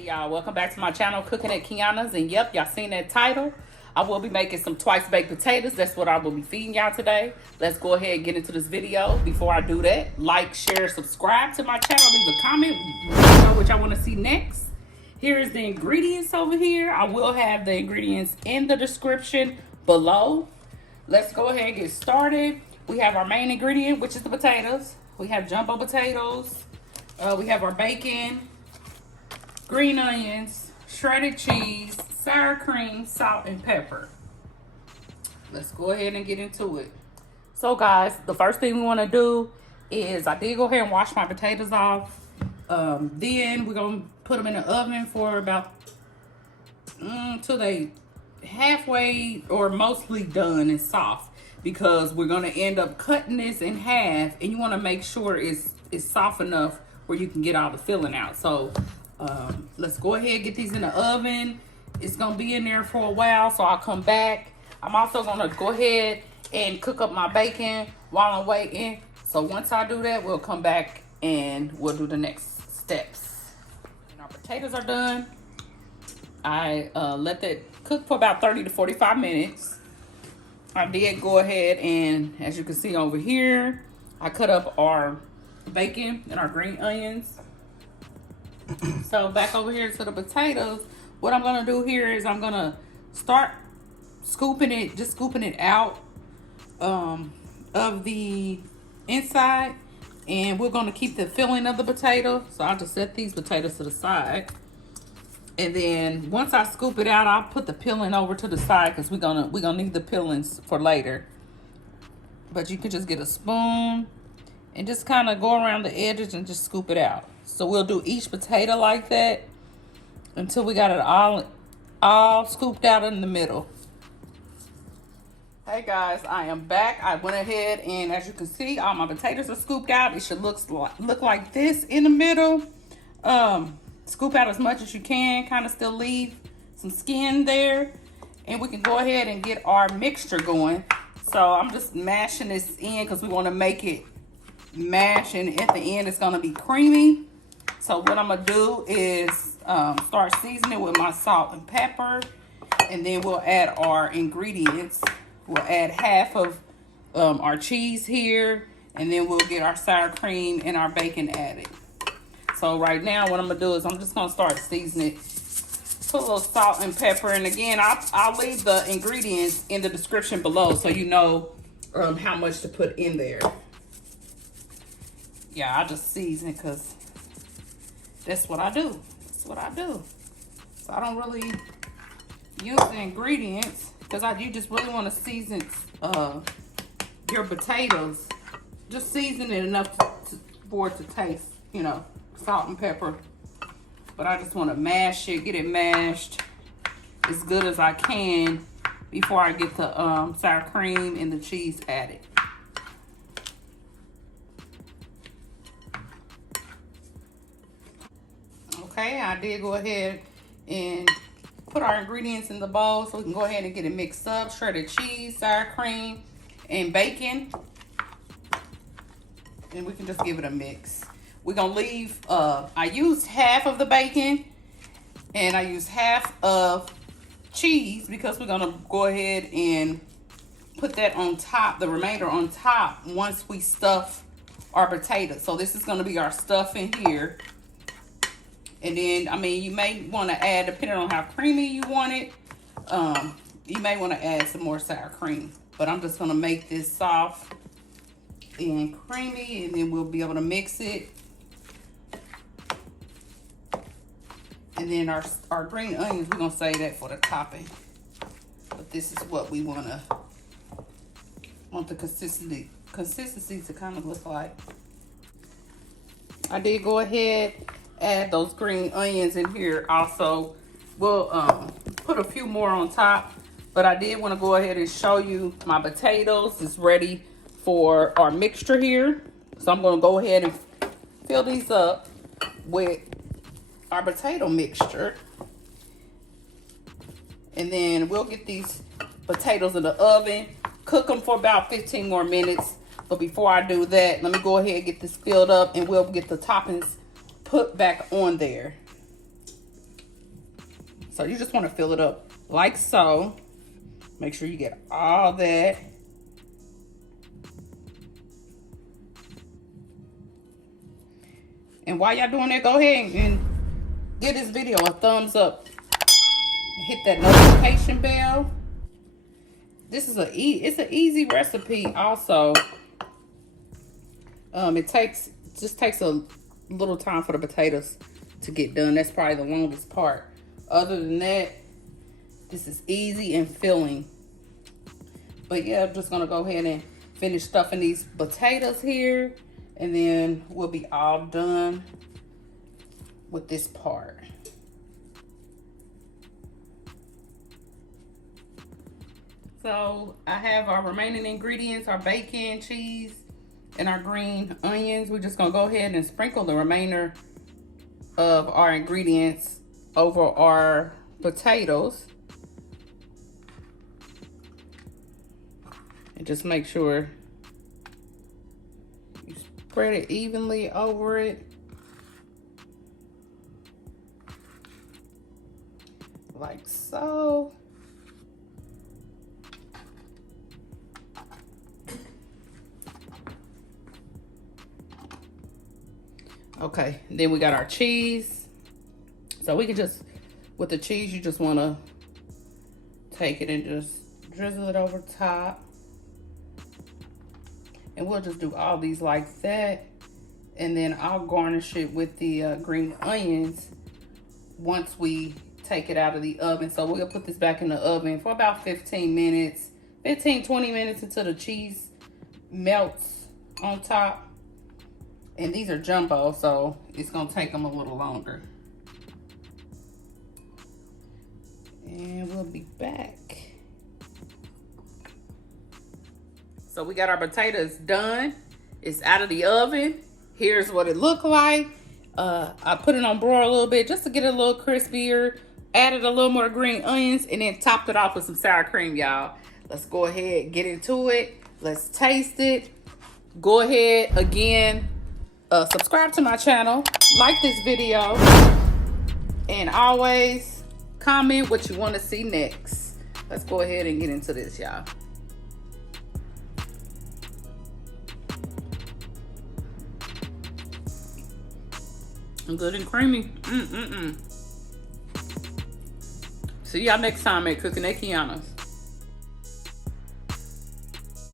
Hey y'all, welcome back to my channel, Cooking at Kiana's. And yep, y'all seen that title. I will be making some twice baked potatoes. That's what I will be feeding y'all today. Let's go ahead and get into this video. Before I do that, like, share, subscribe to my channel, leave a comment, let me know what y'all want to see next. Here's the ingredients over here. I will have the ingredients in the description below. Let's go ahead and get started. We have our main ingredient, which is the potatoes. We have jumbo potatoes. We have our bacon, green onions, shredded cheese, sour cream, salt, and pepper. Let's go ahead and get into it. So guys, the first thing we want to do is I did go ahead and wash my potatoes off. Then we're going to put them in the oven for about till they halfway or mostly done and soft, because we're going to end up cutting this in half, and you want to make sure it's soft enough where you can get all the filling out. So let's go ahead and get these in the oven. It's gonna be in there for a while, so I'll come back. I'm also gonna go ahead and cook up my bacon while I'm waiting. So once I do that, we'll come back and we'll do the next steps. And our potatoes are done. I let that cook for about 30 to 45 minutes. I did go ahead and, as you can see over here, I cut up our bacon and our green onions. So back over here to the potatoes, what I'm gonna do here is I'm gonna start scooping it out of the inside, and we're gonna keep the filling of the potato. So I'll just set these potatoes to the side, and then once I scoop it out, I'll put the peeling over to the side, because we're gonna need the peelings for later. But you could just get a spoon and just kind of go around the edges and just scoop it out. So we'll do each potato like that until we got it all scooped out in the middle. Hey guys, I am back. I went ahead and, as you can see, all my potatoes are scooped out. It should look like this in the middle. Scoop out as much as you can, kind of still leave some skin there. And we can go ahead and get our mixture going. So I'm just mashing this in because we want to make it mash, and at the end it's going to be creamy. So what I'm going to do is start seasoning with my salt and pepper, and then we'll add our ingredients. We'll add half of our cheese here, and then we'll get our sour cream and our bacon added. So right now what I'm going to do is I'm just going to start seasoning. Put a little salt and pepper, and again, I'll leave the ingredients in the description below so you know how much to put in there. Yeah, I just season because that's what I do. That's what I do. So I don't really use the ingredients because you just really want to season your potatoes. Just season it enough for it to taste, you know, salt and pepper. But I just want to mash it, get it mashed as good as I can before I get the sour cream and the cheese added. Okay, I did go ahead and put our ingredients in the bowl so we can go ahead and get it mixed up. Shredded cheese, sour cream, and bacon. And we can just give it a mix. We're going to leave, I used half of the bacon and I used half of cheese because we're going to go ahead and put that on top, the remainder on top, once we stuff our potatoes. So this is going to be our stuffing here. And then, I mean, you may want to add, depending on how creamy you want it, you may want to add some more sour cream. But I'm just going to make this soft and creamy, and then we'll be able to mix it. And then our green onions, we're going to save that for the topping. But this is what we want the consistency to kind of look like. I did go ahead, add those green onions in here also. We'll put a few more on top, but I did want to go ahead and show you my potatoes is ready for our mixture here. So I'm going to go ahead and fill these up with our potato mixture, and then we'll get these potatoes in the oven, cook them for about 15 more minutes. But before I do that, let me go ahead and get this filled up, and we'll get the toppings put back on there. So you just want to fill it up like so. Make sure you get all that. And while y'all doing that, go ahead and give this video a thumbs up. Hit that notification bell. This is it's an easy recipe also. It just takes a little time for the potatoes to get done. That's probably the longest part. Other than that, this is easy and filling. But yeah, I'm just gonna go ahead and finish stuffing these potatoes here, and then we'll be all done with this part. So I have our remaining ingredients, our bacon, cheese, and our green onions. We're just gonna go ahead and sprinkle the remainder of our ingredients over our potatoes. And just make sure you spread it evenly over it. Like so. Okay, then we got our cheese. So we can just, with the cheese, you just want to take it and just drizzle it over top. And we'll just do all these like that. And then I'll garnish it with the green onions once we take it out of the oven. So we'll put this back in the oven for about 15 minutes, 20 minutes until the cheese melts on top. And these are jumbo, so it's gonna take them a little longer. And we'll be back. So we got our potatoes done. It's out of the oven. Here's what it looked like. I put it on broil a little bit just to get it a little crispier. Added a little more green onions and then topped it off with some sour cream, y'all. Let's go ahead and get into it. Let's taste it. Go ahead again. Subscribe to my channel, like this video, and always comment what you want to see next. Let's go ahead and get into this, y'all. Good and creamy. See y'all next time at Cooking at Kiana's.